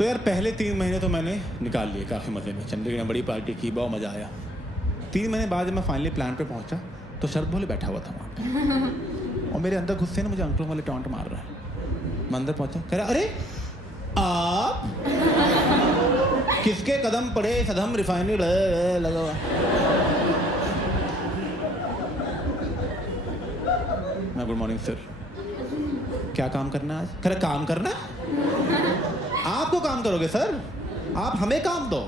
तो यार पहले 3 महीने तो मैंने निकाल लिए काफ़ी मज़े में, चंडीगढ़ में बड़ी पार्टी की, बहुत मज़ा आया। 3 महीने बाद जब मैं फाइनली प्लान पे पहुंचा तो शरद भोले बैठा हुआ था वहाँ पे और मेरे अंदर गुस्से ने मुझे अंकलों वाले टॉन्ट मार रहा है। मैं अंदर पहुंचा, कह रहा अरे आप किसके कदम पड़े सदम रिफाइनरी लगा हुआ। मैं गुड मॉर्निंग सर, क्या काम करना है आज? कह रहा काम करना? आपको काम करोगे सर, आप हमें काम दो।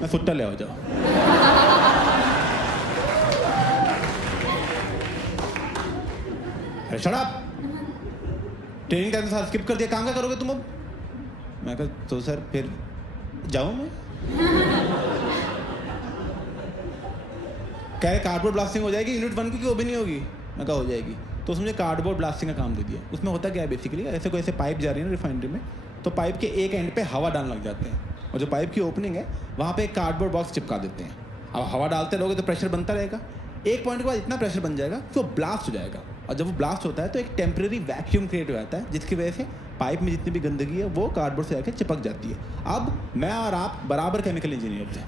मैं सुट्टा ले आओ जाओ। अरे शट अप, ट्रेनिंग टाइम साथ स्किप कर दिया, काम क्या करोगे तुम अब? मैं कहा तो सर फिर जाऊं मैं? कह रहे कार्डबोर्ड ब्लास्टिंग हो जाएगी यूनिट 1 की, वो भी नहीं होगी। मैं कहा हो जाएगी। तो उसने मुझे कार्डबोर्ड ब्लास्टिंग का काम दे दिया। उसमें होता क्या है बेसिकली, ऐसे कोई ऐसे पाइप जा रही है ना रिफाइनरी में, तो पाइप के एक एंड पे हवा डालने लग जाते हैं और जो पाइप की ओपनिंग है वहाँ पे एक कार्डबोर्ड बॉक्स चिपका देते हैं। अब हवा डालते रहोगे तो प्रेशर बनता रहेगा, एक पॉइंट के बाद इतना प्रेशर बन जाएगा कि वो ब्लास्ट हो जाएगा। और जब वो ब्लास्ट होता है तो एक टेम्परेरी वैक्यूम क्रिएट हो जाता है, जिसकी वजह से पाइप में जितनी भी गंदगी है वो कार्डबोर्ड से जाकर चिपक जाती है। अब मैं और आप बराबर केमिकल इंजीनियर थे।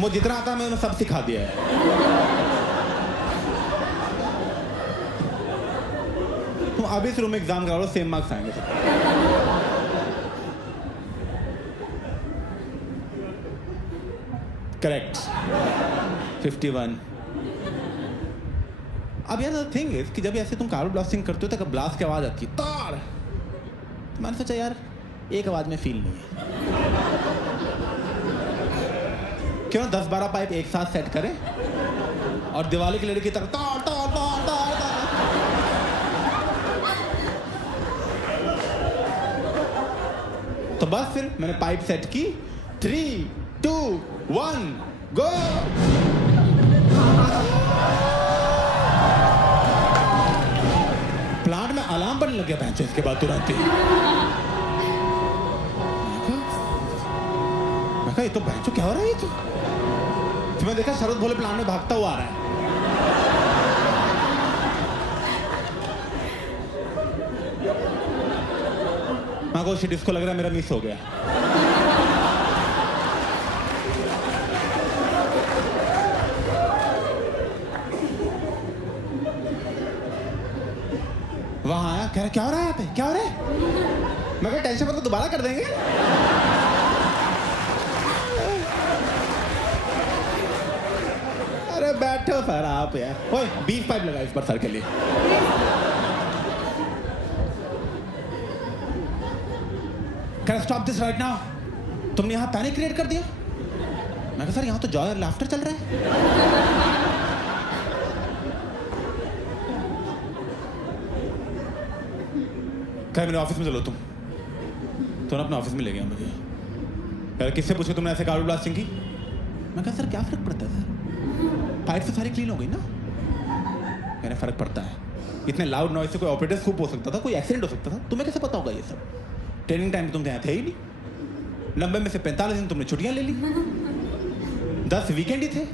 मुझे जितना आता है मैंने सब सिखा दिया है। तुम अभी इस रूम में एग्जाम करो, सेम मार्क्स आएंगे सब। करेक्ट 51। अब यार द थिंग इज कि जब ऐसे तुम कार्बन ब्लास्टिंग करते हो तो ब्लास्ट की आवाज आती है तार, तो मैंने सोचा यार एक आवाज में फील नहीं है, क्यों 10-12 पाइप एक साथ सेट करें और दिवाली की लड़ी की तरह तार तार तार तार तार। तो बस फिर मैंने पाइप सेट की, 3, 2, 1 गो। प्लांट में अलार्म बनने लग गया भैंस इसके बाद तुरंत ही। मैं कहा ये तो भैंसो क्या हो रहा है ये तो। फिर मैं देखा शरद भोले प्लांट में भागता हुआ आ रहा है। मैं को शिट, इसको लग रहा है मेरा मिस हो गया। वहां आया, कह रहा क्या हो रहा है यहाँ पे, क्या हो रहा है? मैं कहा टेंशन मत लो, दोबारा कर देंगे। अरे बैठो सर आप यार। ओए 20 पाइप लगा इस पर सर के लिए। Can stop this right now? तुमने यहाँ पैनिक क्रिएट कर दिया। मैं कहा सर यहाँ तो जॉय और लाफ्टर चल रहा है। कह मेरे ऑफिस में चलो तुम। तो ना अपने ऑफिस में ले गया मुझे। यार किससे पूछो तुमने ऐसे कार्बन ब्लास्टिंग की? मैं कहा सर क्या फर्क पड़ता है सर, पाइप तो सारी क्लीन हो गई ना। मैंने फर्क पड़ता है, इतने लाउड नॉइज से कोई ऑपरेटर खूब हो सकता था, कोई एक्सीडेंट हो सकता था, तुम्हें कैसे पता होगा ये सब? ट्रेनिंग टाइम में तुम यहाँ थे ही नहीं। 90 में से 45 दिन तुमने छुट्टियां ले ली, 10 वीकेंड ही थे,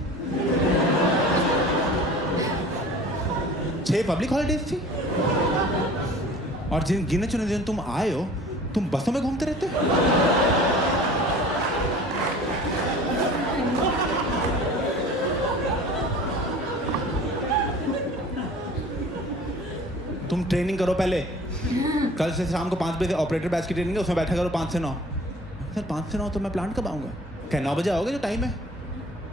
6 पब्लिक हॉलीडेज थी, और जिन गिने चुने दिन तुम आए हो तुम बसों में घूमते रहते हो। तुम ट्रेनिंग करो पहले, कल से शाम को 5 बजे से ऑपरेटर बैच की ट्रेनिंग है, उसमें बैठा करो 5 से 9। सर 5 से 9 तो मैं प्लांट कब आऊँगा? क्या 9 बजे आओगे जो टाइम है?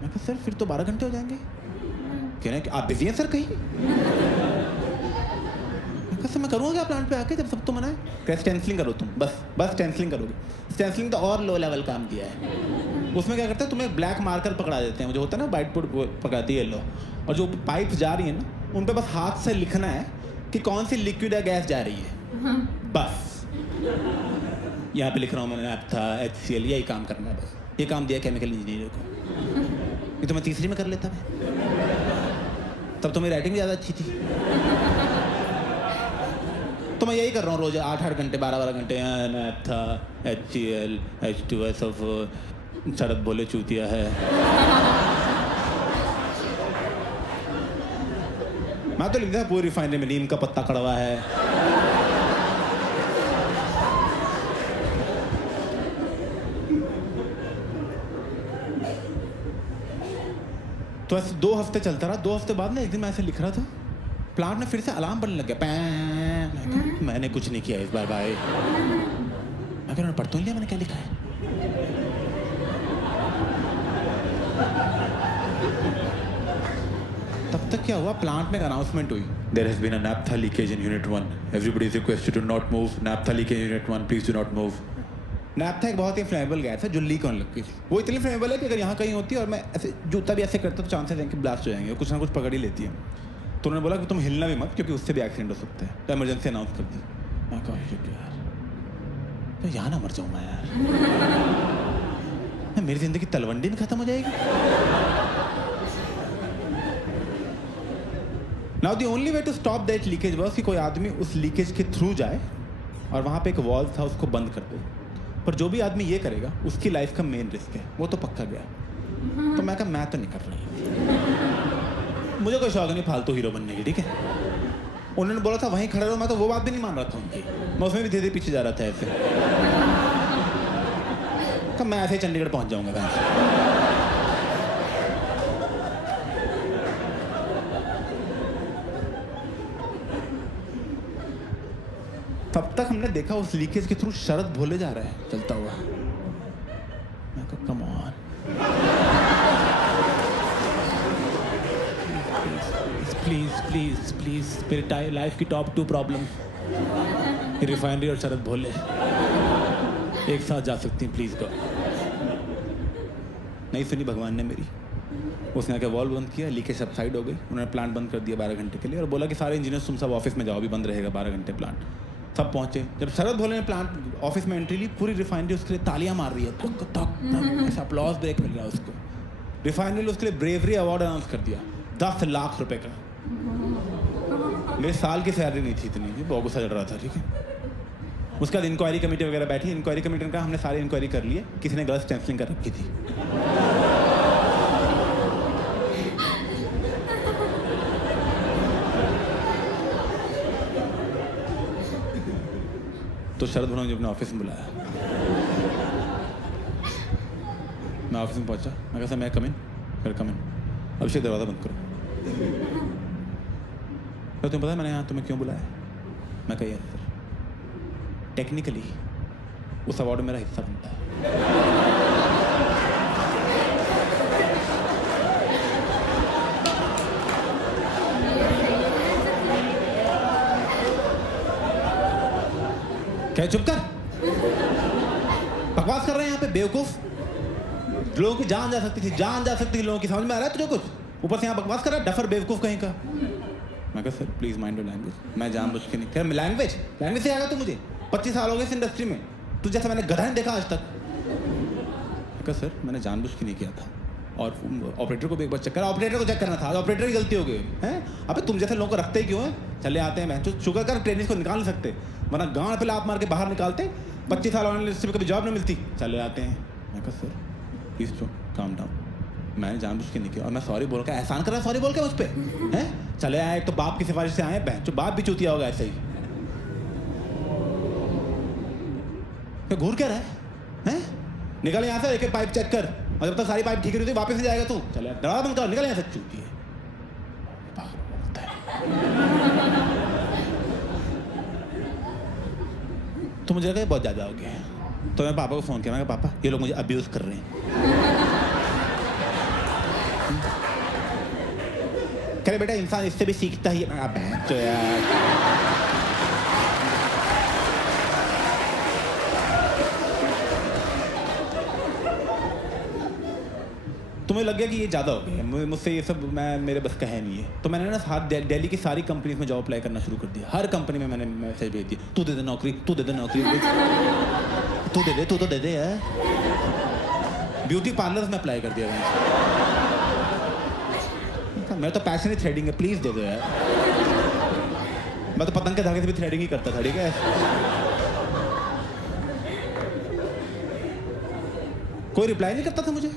मैं कहा सर फिर तो 12 घंटे हो जाएंगे। कह रहे हैं कि आप बिजी हैं सर कहीं? सर मैं करूँगा क्या प्लांट पे आके जब सब तो मना है? क्या स्टेंसिलिंग करो तुम, बस स्टेंसिलिंग करोगे। स्टेंसिलिंग तो और लो लेवल काम किया है। उसमें क्या करते हैं, तुम्हें ब्लैक मार्कर पकड़ा देते हैं, जो होता है ना व्हाइट बोर्ड पकड़ाती है येलो, और जो पाइप जा रही है ना उन पे बस हाथ से लिखना है कि कौन सी लिक्विड या गैस जा रही है। बस यहाँ पे लिख रहा हूँ मैंने था HCl, यही काम करना है बस। ये काम दिया केमिकल इंजीनियर को। ये तो मैं तीसरी में कर लेता मैं, तब तो मेरी राइटिंग ज़्यादा अच्छी थी। तो मैं यही कर रहा हूँ रोज 8-8 घंटे 12-12 घंटे था HCl H2SO4 शरद भोले चूतिया है। मैं तो लिख दिया पूरी रिफाइनरी में नीम का पत्ता कड़वा है। तो ऐसे 2 हफ्ते चलता रहा। 2 हफ्ते बाद ना एक दिन मैं ऐसे लिख रहा था, प्लांट में फिर से अलार्म बनने लग गया, पैं। मैंने कुछ नहीं किया इस बार भाई। मैं कह रहा पढ़ तो नहीं लिया मैंने क्या लिखा है। तब तक क्या हुआ, प्लांट में एक अनाउंसमेंट हुई, there has been a naphtha leakage in unit 1, everybody is requested to not move, naphtha leakage in unit 1, please do not move. Naphtha एक बहुत ही फ्लेमेबल गैस है जो लीक होने लगती थी। वो इतनी फ्लेमेबल है कि अगर यहाँ कहीं होती है और मैं ऐसे जूता भी ऐसे करता तो चांसेस हैं कि ब्लास्ट हो जाएंगे, कुछ ना कुछ पकड़ ही लेती है। तो उन्होंने बोला कि तुम हिलना भी मत क्योंकि उससे भी एक्सीडेंट हो सकता है, तो इमरजेंसी अनाउंस कर दी। मैं कहा यार तो यहाँ ना मर जाऊँ मैं यार, मेरी जिंदगी तलवंडी में खत्म हो जाएगी। Now the only way to stop that leakage was कि कोई आदमी उस लीकेज के थ्रू जाए और वहाँ पे एक वॉल्व था उसको बंद कर दे। पर जो भी आदमी ये करेगा उसकी लाइफ का मेन रिस्क है, वो तो पक्का गया। तो मैं कहा मैं तो नहीं कर रही, मुझे कोई शौक नहीं फालतू हीरो बनने की, ठीक है। उन्होंने बोला था वहीं खड़ा रहो, मैं तो वो बात भी नहीं मान रहा था उनकी, मैं उसमें भी धीरे धीरे पीछे जा रहा था ऐसे। कब मैं ऐसे ही चंडीगढ़ पहुंच जाऊंगा कहीं से। तब तक हमने देखा उस लीकेज के थ्रू शरद भोले जा रहा है चलता हुआ। मैं कहा come on, please please please, मेरे लाइफ की टॉप 2 प्रॉब्लम, रिफाइनरी और शरद भोले एक साथ जा सकती हैं, प्लीज गो। नहीं सुनी भगवान ने मेरी, उसने आके वॉल्व बंद किया, लीकेज सबसाइड हो गई। उन्होंने प्लांट बंद कर दिया 12 घंटे के लिए और बोला कि सारे इंजीनियर्स तुम सब ऑफिस में जाओ, अभी बंद रहेगा 12 घंटे प्लांट। सब पहुंचे। जब शरद भोले ने प्लांट ऑफिस में एंट्री ली, पूरी रिफाइनरी उसके लिए तालियां मार रही है, तक तक ऐसा अपलॉज ब्रेक मिल रहा है उसको। रिफाइनरी ने उसके लिए ब्रेवरी अवार्ड अनाउंस कर दिया 10 लाख रुपए का। मेरे साल की सैलरी नहीं थी इतनी, बहुत गुस्सा चढ़ रहा था, ठीक है। उसके बाद इंक्वायरी कमेटी वगैरह बैठी, इंक्वायरी कमेटी ने कहा हमने सारी इंक्वायरी कर ली है, किसी ने गलत स्टेंसिलिंग कर रखी थी। तो शरद भोले ने अपने ऑफिस में बुलाया, मैं ऑफिस में पहुंचा। मैं कहा सर मैं कम इन, फिर कम इन, अभिषेक दरवाज़ा बंद करो। तो तुम्हें पता है मैंने यहाँ तुम्हें क्यों बुलाया? मैं कहा सर टेक्निकली उस अवार्ड में मेरा हिस्सा बनता है। क्या चुप कर, बकवास कर रहे हैं यहाँ पे बेवकूफ। लोगों की जान जा सकती थी, जान जा सकती थी लोगों की, समझ में आ रहा है तुझे कुछ? ऊपर से यहाँ बकवास कर रहा है, डफर बेवकूफ कहीं का। मैं कहा sir please mind your language, मैं जानबूझ के नहीं कह रहा। लैंग्वेज लैंग्वेज से आएगा तू मुझे, 25 साल हो गए इस इंडस्ट्री में, तू जैसा मैंने गधा नहीं देखा आज तक। मैं कहा सर मैंने जानबूझ के नहीं किया था, और ऑपरेटर को भी एक बार चेक करा, ऑपरेटर को चेक करना था, ऑपरेटर की गलती हो गई है। अबे तुम जैसे लोगों को रखते ही क्यों है? चले आते हैं मैं तो शुगर कर ट्रेनिंग को निकाल नहीं सकते, वरना गांड पे लात मार के बाहर निकालते। 25 साल ऑनलाइन इंडस्ट्री में कभी जॉब नहीं मिलती, चले आते हैं। मैं कहा सर प्लीज काम डाउन, मैंने जानबूझ के नहीं किया, और मैं सॉरी बोल के एहसान कर रहा, सॉरी बोल के उस पर हैं। चले आए तो बाप की सिफारिश से आए, बहन जो बाप भी चूतिया होगा ऐसे ही। घूर क्या रहा है? निकल यहाँ से, एक पाइप चेक कर, और जब तक सारी पाइप ठीक नहीं होती वापस से जाएगा तू। चले दरवाजा बंद कर, निकल यहाँ से, चूती है। तो मुझे लगा बहुत ज़्यादा हो गया है, तो मैं पापा को फ़ोन किया। मैं कहा पापा ये लोग मुझे अब्यूज़ कर रहे हैं। कह रहे बेटा इंसान इससे भी सीखता ही है। बहन तो यार तुम्हें लग गया कि ये ज़्यादा हो गया, मुझसे ये सब मेरे बस का है नहीं है। तो मैंने ना साथ दिल्ली की सारी कंपनीज में जॉब अप्लाई करना शुरू कर दिया। हर कंपनी में मैंने मैसेज भेज दिया, तू दे दे नौकरी, तू दे दे नौकरी, तू दे दे, तू तो दे दे यार। ब्यूटी पार्लर्स में अप्लाई कर दिया मैंने, मेरा तो पैशन ही थ्रेडिंग है, प्लीज़ दे दो यार। मैं तो पतंग के धागे से भी थ्रेडिंग ही करता था, ठीक है। कोई रिप्लाई नहीं करता था मुझे।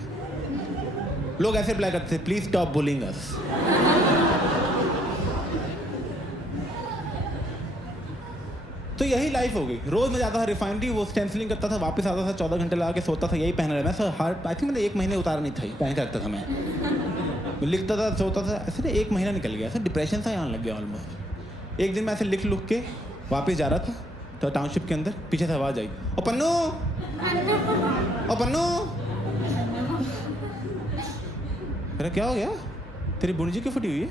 लोग ऐसे रिप्लाई करते थे, प्लीज स्टॉप बुलिंग अस। तो यही लाइफ हो गई। रोज मैं जाता था रिफाइनरी, वो स्टेंसिलिंग करता था, वापस आता था, 14 घंटे लगा के सोता था, यही पहना रहा। मैं सर हर आई थिंक मैंने 1 महीने उतारा नहीं था, पहन के रखता था मैं लिखता था, सोता था, ऐसे ना 1 महीना निकल गया। ऐसा डिप्रेशन सा यहाँ लग गया ऑलमोस्ट। एक दिन मैं ऐसे लिख के वापस जा रहा था तो टाउनशिप के अंदर पीछे से आवाज़ आई, ओ पन्नू, ओ पन्नू। अरे क्या हो गया, तेरी बुणजी क्यों फटी हुई है?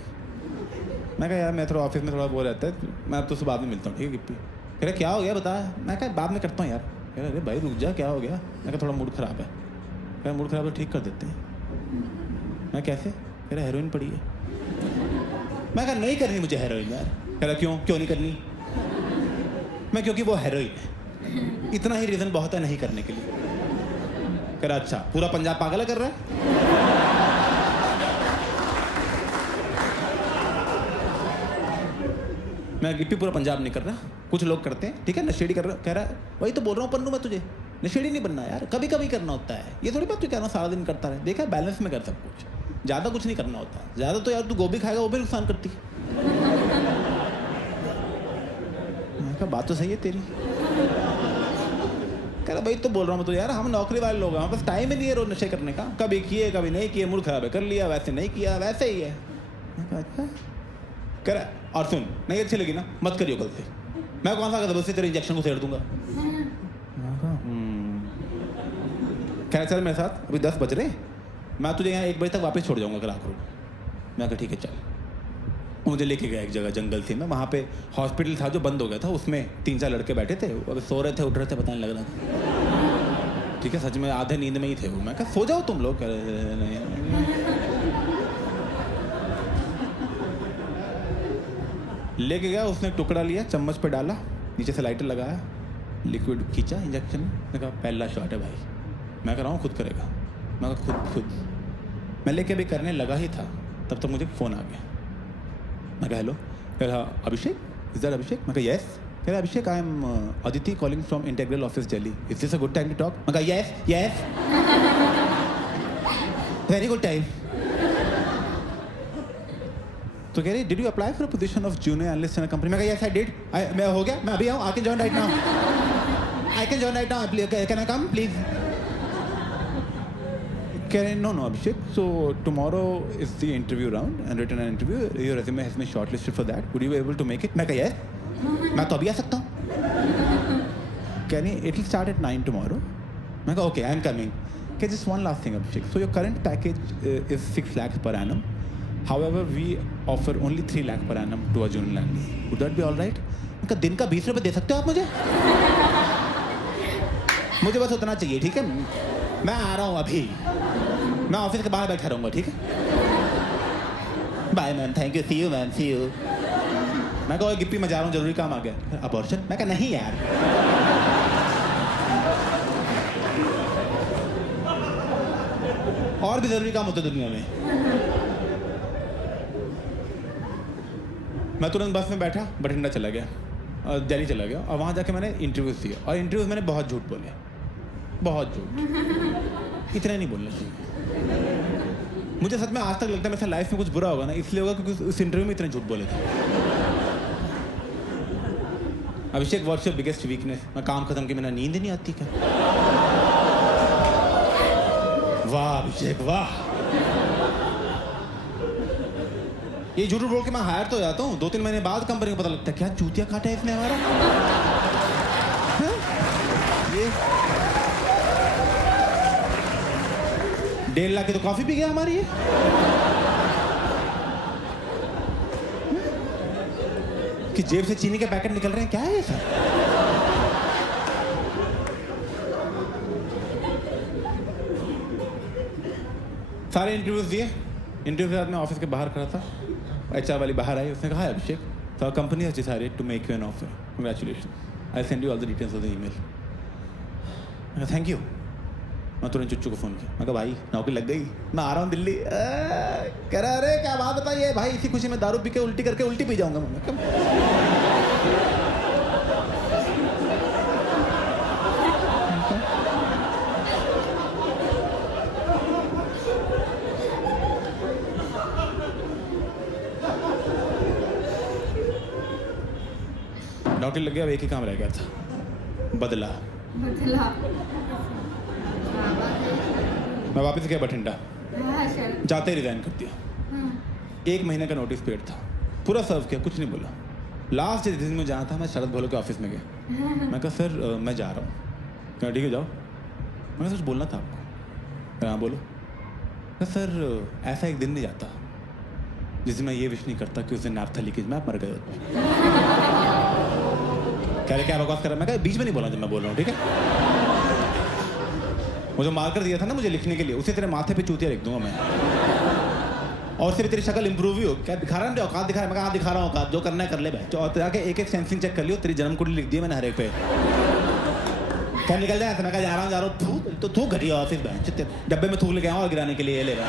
मैं कहा यार मैं थोड़ा ऑफिस में थोड़ा वो रहता है, मैं अब तो उससे बाद में मिलता हूँ, ठीक है गिप्पी? कह रहे क्या हो गया बता। मैं कहा बाद में करता हूँ यार। कह रहे अरे भाई रुक जा, क्या हो गया? मैं कहा थोड़ा मूड ख़राब है। कह रहे मूड ख़राब है ठीक कर देते हैं। मैं कैसे? कह रहे हेरोइन पड़ी है। मैं कहा नहीं करनी मुझे हेरोइन यार। कह रहा क्यों नहीं करनी? मैं क्योंकि वो हेरोइन है, इतना ही रीज़न बहुत है नहीं करने के लिए। कह रहा अच्छा पूरा पंजाब पागल है कर रहा है? मैं गिप्पी पूरा पंजाब नहीं कर रहा, कुछ लोग करते हैं, ठीक है, नशेड़ी कर रहा। कह रहा वही तो बोल रहा हूँ पन्नू मैं तुझे, नशेड़ी नहीं बनना यार, कभी कभी करना होता है। ये थोड़ी बात तू कहना सारा दिन करता रहे, देखा बैलेंस में कर सब कुछ, ज़्यादा कुछ नहीं करना होता। ज़्यादा तो यार तू गोभी खाएगा वो भी नुकसान करती है। मैं कहा बात तो सही है तेरी। कह रहा भाई तो बोल रहा हूँ मैं तो यार, हम नौकरी वाले लोग हैं, हमारे पास टाइम ही नहीं है रोज नशे करने का। कभी किए कभी नहीं किए, मूड खराब है कर लिया, वैसे नहीं किया, वैसे ही है। मैं कहा अच्छा। कह रहा और सुन नहीं अच्छी लगी ना मत करियो कल से। मैं कौन सा जबरदस्ती तेरे इंजेक्शन को छेड़ दूंगा। कह चल मेरे साथ, अभी 10 बज रहे, मैं तुझे यहाँ 1 बजे तक वापस छोड़ जाऊंगा अगर आखिर। मैं कहा ठीक है चल। मुझे लेके गया एक जगह जंगल थी में, वहाँ पे हॉस्पिटल था जो बंद हो गया था, उसमें 3-4 लड़के बैठे थे, अब सो रहे थे उठ रहे थे पता नहीं लग रहा था, ठीक है, सच में आधे नींद में ही थे वो। मैं कहा सो जाओ तुम लोग। कह रहे नहीं। लेके गया, उसने टुकड़ा लिया, चम्मच पे डाला, नीचे से लाइटर लगाया, लिक्विड खींचा इंजेक्शन। मैं कहा पहला शॉट है भाई। मैं कह रहा हूँ खुद करेगा। मैं कहा खुद मैं लेके अभी करने लगा ही था तब तक मुझे फ़ोन आ गया। मैं कहा हेलो। कह रहा अभिषेक, इज दैट अभिषेक? मैं कहा यस। कह रहा Abhishek I am Aditi calling from integral office Delhi, is this a good time to talk? मैं कहा यस वेरी गुड टाइम। तो कह रही did you apply for a position of junior analyst in a company? मैं कहा यस आई डिड। मैं हो गया, मैं अभी आऊँ, I can join right now, I can join right now, can I come please? कह रहे no Abhishek, so tomorrow is the interview round and written and interview, your resume has been shortlisted for that, would you be able to make it? मैं कहा yes, मैं तो अभी आ सकता हूँ। कह रही it will start at 9 tomorrow. मैं कहा ओके आई एम कमिंग। कह just one last thing Abhishek, so your current package is 6 lakhs per annum. However, we offer only 3 lakh per annum to a junior analyst. Would that be all right? उनका दिन का 20 रुपये दे सकते हो आप मुझे? मुझे बस उतना चाहिए, ठीक है? मैं आ रहा हूँ अभी, मैं ऑफिस के बाहर बैठा रहूँगा, ठीक है? Bye ma'am, thank you, see you ma'am, see you. मैं कहा गिप्पी मैं जा रहा हूँ, जरूरी काम आ गया। अबॉर्शन? मैं कहा नहीं यार, और भी जरूरी काम होते दुनिया में। मैं तुरंत बस में बैठा, बठिंडा चला गया और दिल्ली चला गया, और वहाँ जाके मैंने इंटरव्यूज़ दिया, और इंटरव्यूज़ मैंने बहुत झूठ बोले, बहुत झूठ। इतना नहीं बोलना चाहिए। मुझे सच में आज तक लगता है मेरे लाइफ में कुछ बुरा होगा ना इसलिए होगा क्योंकि उस इंटरव्यू में इतने झूठ बोले थे। अभिषेक व्हाट्स योर बिगेस्ट वीकनेस? मैं काम खत्म की, मैंने नींद नहीं आती क्या? वाह अभिषेक वाह, ये झूठ बोल के मैं हायर तो जाता हूँ, 2-3 महीने बाद कंपनी को पता लगता है क्या चूतिया काटा है इसने हमारा। ये 1.5 लाख की तो कॉफी पी गया हमारी ये। कि जेब से चीनी के पैकेट निकल रहे हैं, क्या है ये सर? सारे इंटरव्यूज दिए, इंटरव्यू के बाद मैं ऑफिस के बाहर खड़ा था, एचआर वाली बाहर आई, उसने कहा Abhishek so our company has decided to make you an offer, congratulations, I send you all the details of the email. मैं थैंक यू। मैं तुरंत चुच्चू को फ़ोन किया, मैं कहा भाई नौकरी लग गई, मैं आ रहा हूँ दिल्ली। कह रहा अरे क्या बात बताइए भाई, इसी खुशी में दारू पी के उल्टी करके उल्टी पी जाऊँगा मैं। नौकरी लग गया, अब एक ही काम रह गया था, बदला। मैं वापस गया बठिंडा, जाते ही रिजाइन कर दिया। 1 महीने का नोटिस पीरियड था, पूरा सर्व किया, कुछ नहीं बोला। लास्ट जिस दिन में जाना था, मैं शरद भोले के ऑफिस में गया। मैं कहा सर मैं जा रहा हूँ। क्या ठीक है जाओ। मैंने सर बोलना था आपको। हाँ बोलो। सर ऐसा एक दिन नहीं जाता जिस दिन मैं ये विश नहीं करता कि उस दिन नैप्था लीकेज में आप मर गए होते। कह रहे क्या बकवास कर रहा है। मैं कहा बीच में नहीं बोला जब मैं बोल रहा हूँ, ठीक है। मुझे मार्कर दिया था ना मुझे लिखने के लिए, उसे तेरे माथे पे चूतिया लिख दूंगा मैं, और उससे भी तेरी शक्ल इंप्रूव ही हो। क्या दिखा रहा है, औकात दिखा रहा है। मैं कहा दिखा रहा हूँ औकात, जो करना है कर ले भाई। और जाके एक एक सेंसिंग चेक कर लियो, तेरी जन्म कुंडली लिख दी है मैंने हर एक पे। क्या निकल जाए। मैं कहा जा रहा हूँ थू तो घटिया ऑफिस बैंक डब्बे में थूक लेके आऊँ और गिराने के लिए ये ले रहा।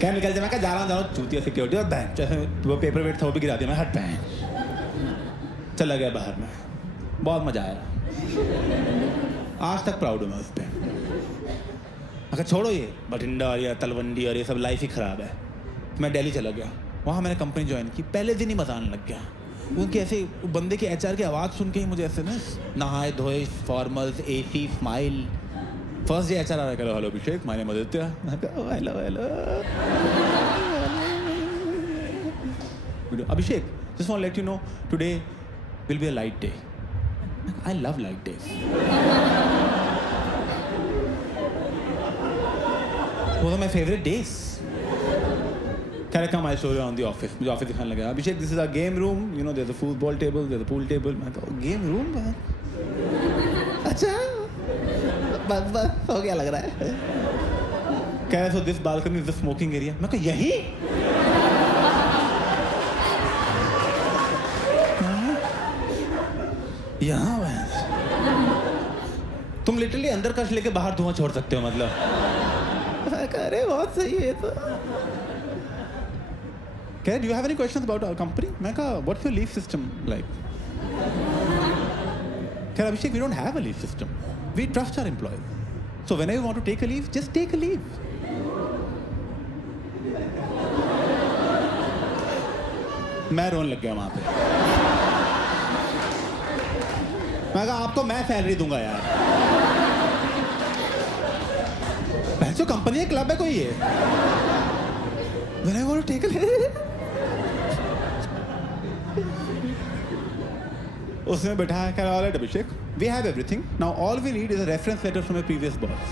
क्या निकल जाए। मैं कहा जा रहा हूँ चूतिया सिक्योरिटी और बैंक, जैसे वो पेपर वेट था वो भी गिरा दिया मैं, हट बैंक। चला गया बाहर में, बहुत मजा आया। आज तक प्राउड हूँ मैं उस पर। अगर छोड़ो ये बठिंडा और ये तलवंडी और ये सब लाइफ ही ख़राब है। मैं दिल्ली चला गया, वहाँ मैंने कंपनी ज्वाइन की। पहले दिन ही मजा आने लग गया। उनके ऐसे बंदे की HR की आवाज़ सुन के ही मुझे ऐसे ना नहाए धोए, formals, AC, smile. First day HR आ रहा है, hello Abhishek, my name Aditya. Hello Abhishek, just want let you know today will be a light day. I love light days. Those are my favorite days. Can I come? I'll show you on the office. मुझे office दिखाने लगा। अभिषेक, this is our game room. You know, there's a football table, there's a pool table. मैं कहा game room है। अच्छा, बस हो गया लग रहा है। कह रहे so this balcony is the smoking area. मैं कहा यही? यहाँ तुम लिटरली अंदर कश लेके बाहर धुआं छोड़ सकते हो, मतलब। अरे बहुत सही है तो। क्या do you have any questions about our company? मैं कहा what's your leave system like? क्या Abhishek, we don't have a leave system, we trust our employees, so whenever you want to take a leave just take a leave. मैं रोने लग गया वहां पे। मैं कहा आपको मैं सैलरी दूंगा यार। जो कंपनी है क्लब है कोई है? When I want to take a उसमें बैठा है, कह रहा है अभिषेक, we have everything now, all we need is a reference letter from a previous boss.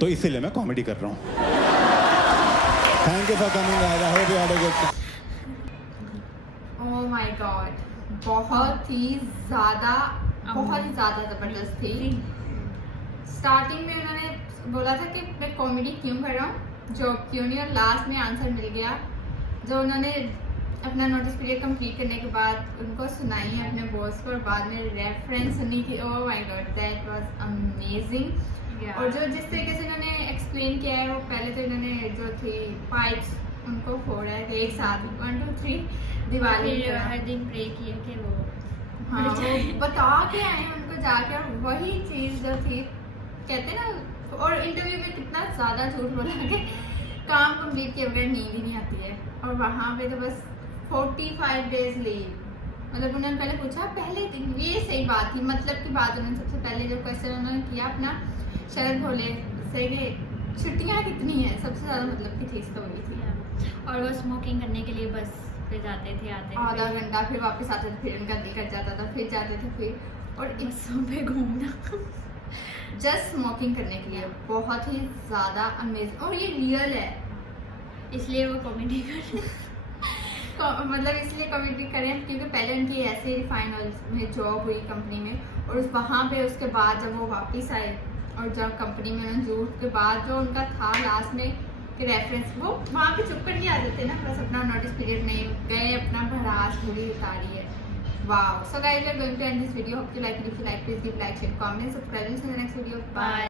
तो इसीलिए मैं कॉमेडी कर रहा हूँ। Thank you for coming, I hope you had a good time. Oh my God, बहुत ही ज़्यादा ज़बरदस्त थी। स्टार्टिंग में उन्होंने बोला था कि मैं कॉमेडी क्यों कर रहा हूँ, जॉब क्यों नहीं, और लास्ट में आंसर मिल गया। जो उन्होंने अपना नोटिस पीरियड कंप्लीट करने के बाद उनको सुनाई है अपने बॉस को, और बाद में रेफरेंस सुनी थी। Oh my God, that was amazing. और जो जिस तरीके से उन्होंने एक्सप्लेन किया है, वो पहले तो इन्होंने जो थी पाइप्स उनको फोड़ा है कि एक साथ 1 2 3 दिवाली हर दिन प्रे किया कि वो हाँ वो बता के आए उनको जाके, और वही चीज़ जो थी कहते ना। और इंटरव्यू में कितना ज़्यादा झूठ बोला कि काम कंप्लीट किए बगैर नींद ही नहीं आती है, और वहाँ पे तो बस 45 डेज लीव। मतलब उन्होंने पहले पूछा पहले दिन, ये सही बात थी, मतलब की बात। उन्होंने सबसे पहले जो क्वेश्चन उन्होंने किया अपना शरद भोले से कि छुट्टियाँ कितनी हैं, सबसे ज़्यादा मतलब की चीज़ तो वही थी। और वो स्मोकिंग करने के लिए बस पे जाते थे, आते आधा घंटा, फिर वापस आते थे, फिर उनका दिल कर जाता था, फिर जाते थे, फिर और बसों पे घूमना जस्ट स्मोकिंग करने के लिए। बहुत ही ज़्यादा अमेजिंग, और ये रियल है, इसलिए वो कॉमेडी कर मतलब इसलिए कॉमेडी करें क्योंकि पहले उनकी ऐसे रिफाइन ऑयल में जॉब हुई कंपनी में, और वहाँ पे उसके बाद जब वो वापस आए और जब कंपनी में उन्होंने जूट के बाद जो उनका था लास्ट में कि रेफरेंस, वो वहाँ पे चुप कर के आ जाते ना, बस अपना नोटिस पीरियड नहीं गए, अपना भड़ास थोड़ी उतारी है, Wow. So guys, we are going to end this video. Hope you like it. If you like, please give like, share, comment, subscribe. See you in the next video. Bye.